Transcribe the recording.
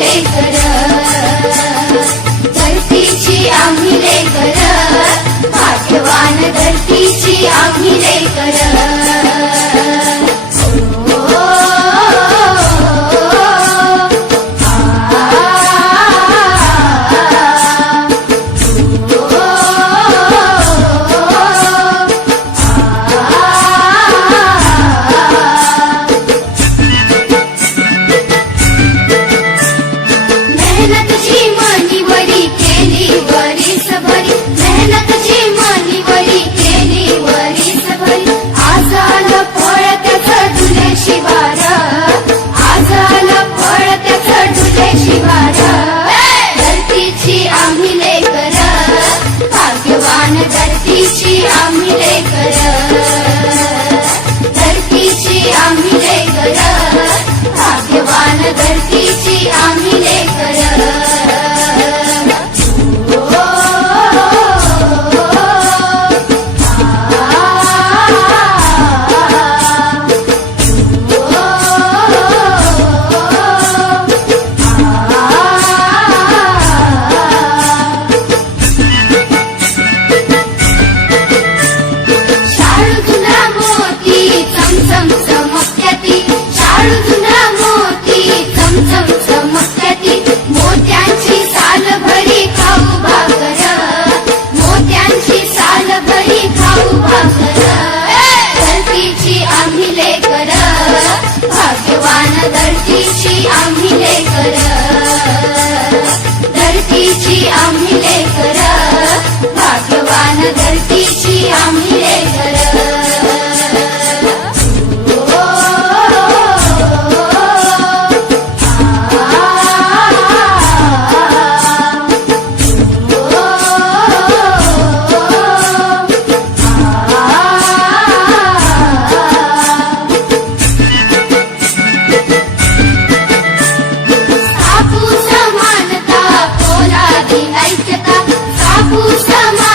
आम्ही भाग्यवान धरतीची आम्ही लेकर धरतीची Vamos.